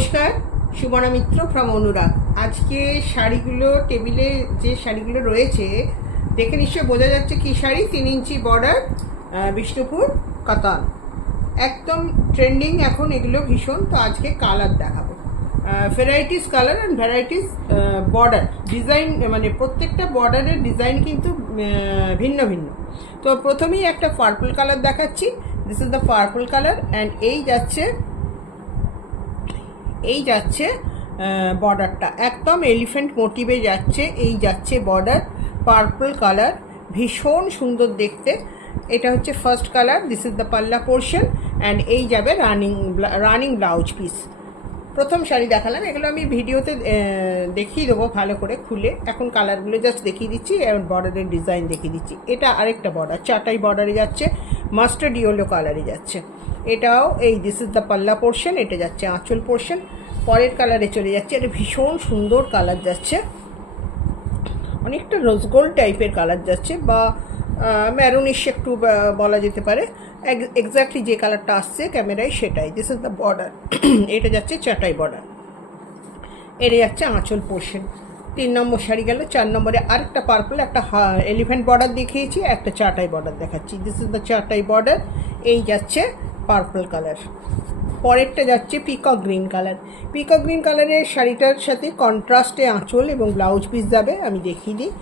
নমস্কার, সুবর্ণা মিত্র ফ্রম অনুরাগ। আজকে শাড়িগুলো টেবিলে যে শাড়িগুলো রয়েছে দেখে নিশ্চয়ই বোঝা যাচ্ছে কি শাড়ি। 3 ইঞ্চি বর্ডার, বিষ্ণুপুর কাতান, একদম ট্রেন্ডিং এখন এগুলো ভীষণ। তো আজকে কালার দেখাবো, varieties colour and varieties border design, মানে প্রত্যেকটা বর্ডারের ডিজাইন কিন্তু ভিন্ন ভিন্ন। তো প্রথমেই একটা পার্পল কালার দেখাচ্ছি। This is the purple colour and এই যাচ্ছে বর্ডারটা একদম এলিফ্যান্ট মোটিভে যাচ্ছে। এই যাচ্ছে বর্ডার, পার্পল কালার, ভীষণ সুন্দর দেখতে। এটা হচ্ছে first colour. This is the পাল্লা পোর্শন অ্যান্ড এই যাবে রানিং ব্লাউজ পিস। প্রথম শাড়ি দেখালাম, এগুলো আমি ভিডিওতে দেখিয়ে দেবো ভালো করে খুলে। এখন কালারগুলো জাস্ট দেখিয়ে দিচ্ছি এবং বর্ডারের ডিজাইন দেখিয়ে দিচ্ছি। এটা আরেকটা বর্ডার, চাটাই বর্ডারে যাচ্ছে, মাস্টার্ড ইয়েলো কালারে যাচ্ছে। এটাও এই দিস ইজ দ্য পাল্লা পোর্শন, এটা যাচ্ছে আঁচল পোর্শন। পরের কালারে চলে যাচ্ছে, এটা ভীষণ সুন্দর কালার যাচ্ছে, অনেকটা রোজ গোল্ড টাইপের কালার যাচ্ছে বা ম্যারুনিশ একটু বলা যেতে পারে। এক্স্যাক্টলি যে কালারটা আসছে ক্যামেরায় সেটাই। This is the border. এটা যাচ্ছে চাটাই বর্ডার, এটা যাচ্ছে আঁচল পোর্শন। 3 নম্বর শাড়ি গেল। 4 নম্বরে আরেকটা পার্পল, একটা এলিফ্যান্ট বর্ডার দেখিয়েছি, একটা চাটাই বর্ডার দেখাচ্ছি। This is the chatai border, এই যাচ্ছে পার্পল কালার। পরেরটা যাচ্ছে peacock green colour. Peacock green কালারের শাড়িটার সাথে কন্ট্রাস্টে আঁচল এবং ব্লাউজ পিস যাবে, আমি দেখিয়ে দিই।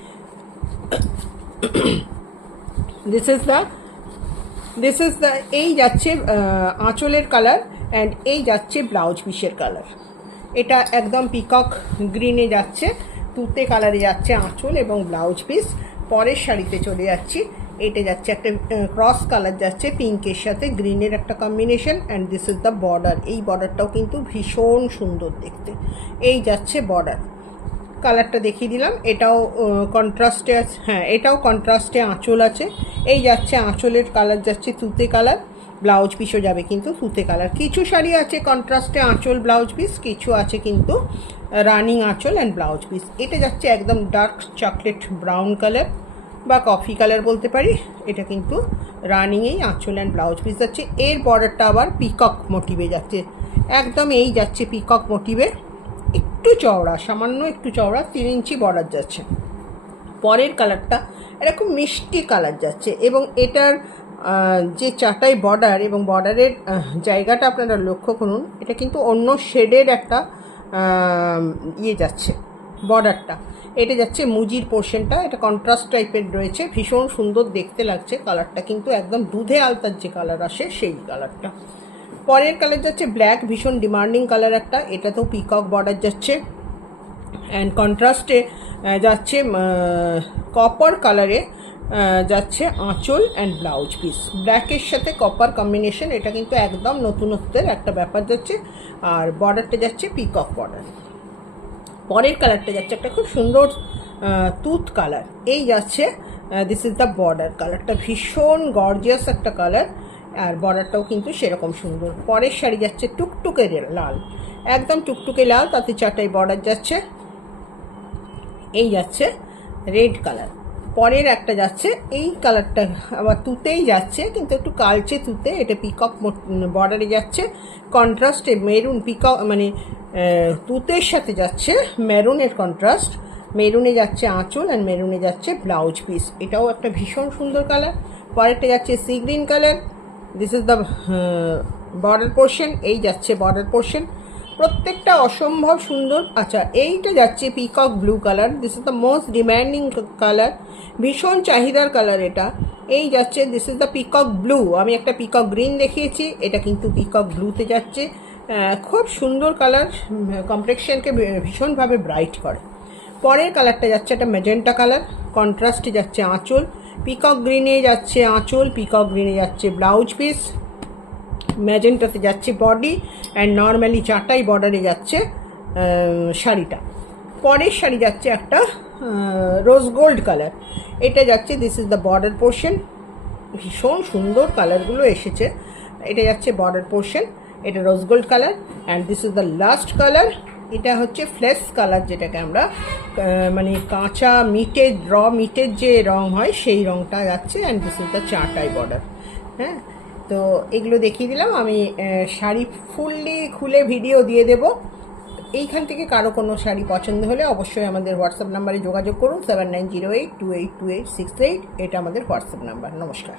দিস ইজ দ্য এই যাচ্ছে আঁচলের কালার অ্যান্ড এই যাচ্ছে ব্লাউজ পিসের কালার। এটা একদম পিকক গ্রিনে যাচ্ছে, তুতে কালারে যাচ্ছে আঁচল এবং ব্লাউজ পিস। পরের শাড়িতে চলে যাচ্ছি, এটা যাচ্ছে একটা ক্রস কালার যাচ্ছে, পিঙ্কের সাথে গ্রিনের একটা combination and this is the border. এই বর্ডারটাও কিন্তু ভীষণ সুন্দর দেখতে। এই যাচ্ছে বর্ডার, কালারটা দেখিয়ে দিলাম। এটাও কন্ট্রাস্টে আছে, হ্যাঁ এটাও কন্ট্রাস্টে আঁচল আছে। এই যাচ্ছে আঁচলের কালার যাচ্ছে তুতে কালার, ব্লাউজ পিসও যাবে কিন্তু তুতে কালার। কিছু শাড়ি আছে কন্ট্রাস্টে আঁচল ব্লাউজ পিস, কিছু আছে কিন্তু রানিং আঁচল অ্যান্ড ব্লাউজ পিস। এটা যাচ্ছে একদম ডার্ক চকলেট ব্রাউন কালার বা কফি কালার বলতে পারি। এটা কিন্তু রানিংয়েই আঁচল অ্যান্ড ব্লাউজ পিস যাচ্ছে। এর বর্ডারটা আবার পিকক মোটিভে যাচ্ছে, একদম এই যাচ্ছে পিকক মোটিভে, একটু চওড়া, সামান্য একটু চওড়া, 3 ইঞ্চি বর্ডার যাচ্ছে। পরের কালারটা এরকম মিষ্টি কালার যাচ্ছে এবং এটার যে চাটাই বর্ডার এবং বর্ডারের জায়গাটা আপনারা লক্ষ্য করুন, এটা কিন্তু অন্য শেডের একটা ইয়ে যাচ্ছে বর্ডারটা। এটা যাচ্ছে মুজির পোর্শনটা, এটা কন্ট্রাস্ট টাইপের রয়েছে, ভীষণ সুন্দর দেখতে লাগছে। কালারটা কিন্তু একদম দুধে আলতার যে কালার আসে সেই কালারটা। পরের কালার যাচ্ছে ব্ল্যাক, ভীষণ ডিমান্ডিং কালার একটা। এটাতেও পিকক বর্ডার যাচ্ছে অ্যান্ড কন্ট্রাস্টে যাচ্ছে কপার কালারে যাচ্ছে আঁচল অ্যান্ড ব্লাউজ পিস। ব্ল্যাকের সাথে কপার কম্বিনেশন, এটা কিন্তু একদম নতুনত্বের একটা ব্যাপার যাচ্ছে। আর বর্ডারটা যাচ্ছে পিকক বর্ডার। পরের কালারটা যাচ্ছে একটা খুব সুন্দর তুত কালার, এই যাচ্ছে দিস ইজ দ্য বর্ডার। কালারটা ভীষণ গর্জিয়াস একটা কালার আর বর্ডারটাও কিন্তু সেরকম সুন্দর। পরের শাড়ি যাচ্ছে টুকটুকে লাল, একদম টুকটুকে লাল, তাতে চাটাই বর্ডার যাচ্ছে। এই যাচ্ছে রেড কালার। পরের একটা যাচ্ছে এই কালারটা আবার তুতেই যাচ্ছে কিন্তু একটু কালচে তুতে, এটা পিকক বর্ডারে যাচ্ছে। কন্ট্রাস্টে মেরুন, পিকক মানে তুতের সাথে যাচ্ছে মেরুনের কন্ট্রাস্ট, মেরুনে যাচ্ছে আঁচল অ্যান্ড মেরুনে যাচ্ছে ব্লাউজ পিস। এটাও একটা ভীষণ সুন্দর কালার। পরেরটা যাচ্ছে sea green colour, this is the border portion, এই যাচ্ছে বর্ডার পোর্শন। প্রত্যেকটা অসম্ভব সুন্দর। আচ্ছা, এইটা যাচ্ছে peacock blue colour, this is the most demanding colour, ভীষণ চাহিদার কালার এটা। এই যাচ্ছে this is the peacock blue. আমি একটা পিকক গ্রিন দেখিয়েছি, এটা কিন্তু পিকক ব্লুতে যাচ্ছে। খুব সুন্দর কালার, কমপ্লেক্সনকে ভীষণভাবে ব্রাইট করে। পরের কালারটা যাচ্ছে একটা ম্যাজেন্টা কালার, কন্ট্রাস্টে যাচ্ছে আঁচল, পিকক গ্রিনে যাচ্ছে আঁচল, পিকক গ্রিনে যাচ্ছে ব্লাউজ পিস, ম্যাজেন্টাতে যাচ্ছে বডি অ্যান্ড নর্মালি চাটাই বর্ডারে যাচ্ছে শাড়িটা। পরের শাড়ি যাচ্ছে একটা রোজ গোল্ড কালার, এটা যাচ্ছে this is the border portion. ভীষণ সুন্দর কালারগুলো এসেছে। এটা যাচ্ছে বর্ডার পোর্শন, এটা rose gold colour and this is the last colour. এটা হচ্ছে ফ্লেশ কালার, যেটাকে আমরা মানে কাঁচা মিটের মিটের যে রং হয় সেই রংটা যাচ্ছে and this is the chatai border. হ্যাঁ, তো এগুলো দেখিয়ে দিলাম। আমি শাড়ি ফুললি খুলে ভিডিও দিয়ে দেব। এইখান থেকে কারো কোনো শাড়ি পছন্দ হলে অবশ্যই আমাদের হোয়াটসঅ্যাপ নাম্বারে যোগাযোগ করুন, 7908282868। এটা আমাদের হোয়াটসঅ্যাপ নাম্বার। নমস্কার।